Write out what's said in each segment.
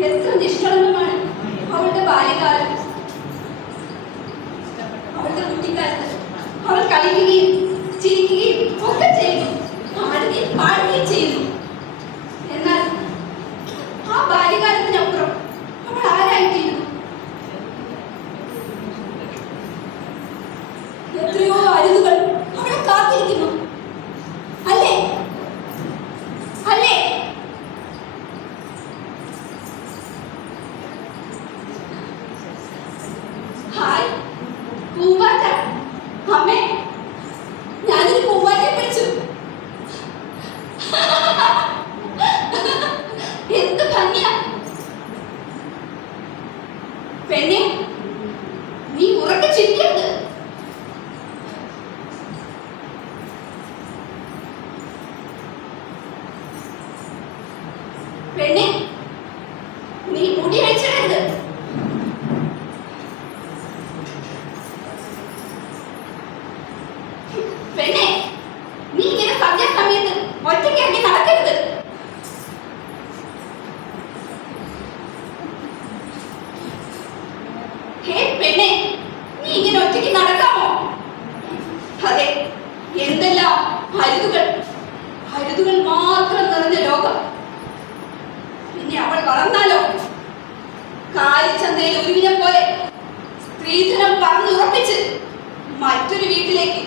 എത്ര നിഷ്കളങ്കമാണ്. അവളുടെ ബാല്യകാലം. അവളുടെ കുട്ടിക്കാലത്ത്. അവൾ കളിക്കുകയും നീ മുടി അഴിച്ചിടരുത്. പെണ്ണെ നീ ഇങ്ങനെ സദ്യ സമയത്ത് ഒറ്റയ്ക്ക് ഇറങ്ങി നടക്കരുത്. ഹേ പെണ്ണെ നീ ഇങ്ങനെ ഒറ്റയ്ക്ക് നടക്കാമോ? അതെ എന്തെല്ലാം ഹരിതുകൾ. ഹരിതുകൾ മാത്രം നിറഞ്ഞ ലോകം. പിന്നെ അവൾ വളർന്നാലോ? കാലിച്ചന്തയിൽ ഒരുവിനെ പോലെ സ്ത്രീധനം പറഞ്ഞുറപ്പിച്ച് മറ്റൊരു വീട്ടിലേക്ക്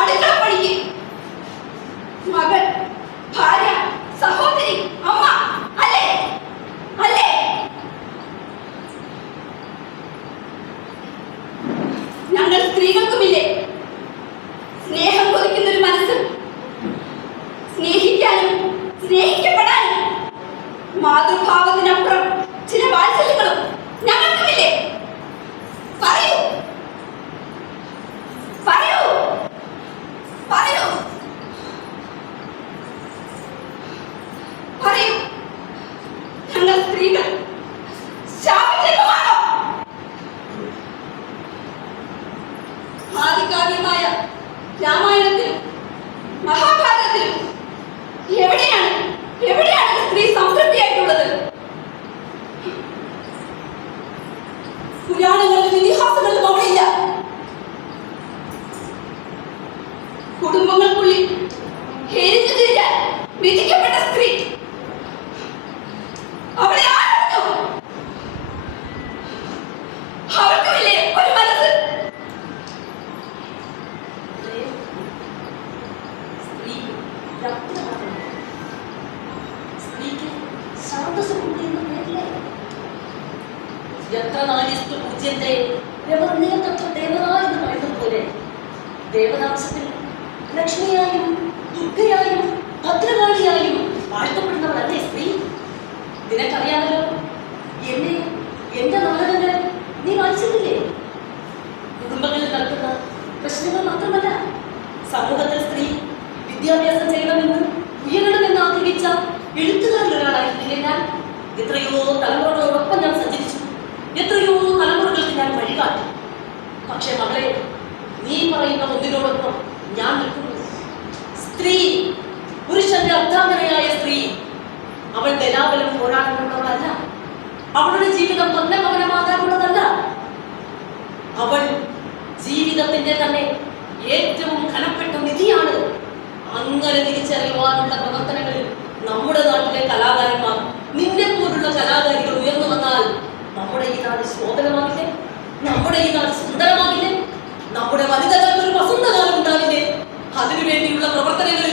അടുക്കള പണിക്ക്. മകൾ ഭാര്യ എത്ര നാലിസ്തു പൂജ്യത്തെ രമണീയ തത്വ ദേവത എന്ന് പറയുന്നത് പോലെ ദേവതാംശത്തിൽ ലക്ഷ്മിയായും ദുർഗയായും ഭദ്രകാളിയായും വാഴ്ത്തപ്പെടുന്നവളല്ലേ സ്ത്രീ? നിനക്കറിയാമല്ലോ പക്ഷെ മകളെ നീ പറയുന്ന ഒന്നിനോടൊപ്പം ഞാൻ നിൽക്കുന്നു. സ്ത്രീ പുരുഷന്റെ അർദ്ധാംഗനയായ സ്ത്രീ അവൾ ദലാബലം പോരാടുന്നുള്ളവളല്ല അവളുടെ ജീവിതം തന്നെ പൊന്നമകനമാകാനുള്ളതല്ല അവൾ ജീവിതത്തിന്റെ തന്നെ ഏറ്റവും ഘനപ്പെട്ട നിധിയാണ്. അങ്ങനെ തിരിച്ചറിയുവാനുള്ള പ്രവർത്തനങ്ങളിൽ നമ്മുടെ ഈ നാട് സുന്ദരമാകില്ലേ? നമ്മുടെ വനിതകൾക്ക് ഒരു വസന്തകാലം ഉണ്ടാവില്ലേ അതിനുവേണ്ടിയുള്ള പ്രവർത്തനങ്ങളിൽ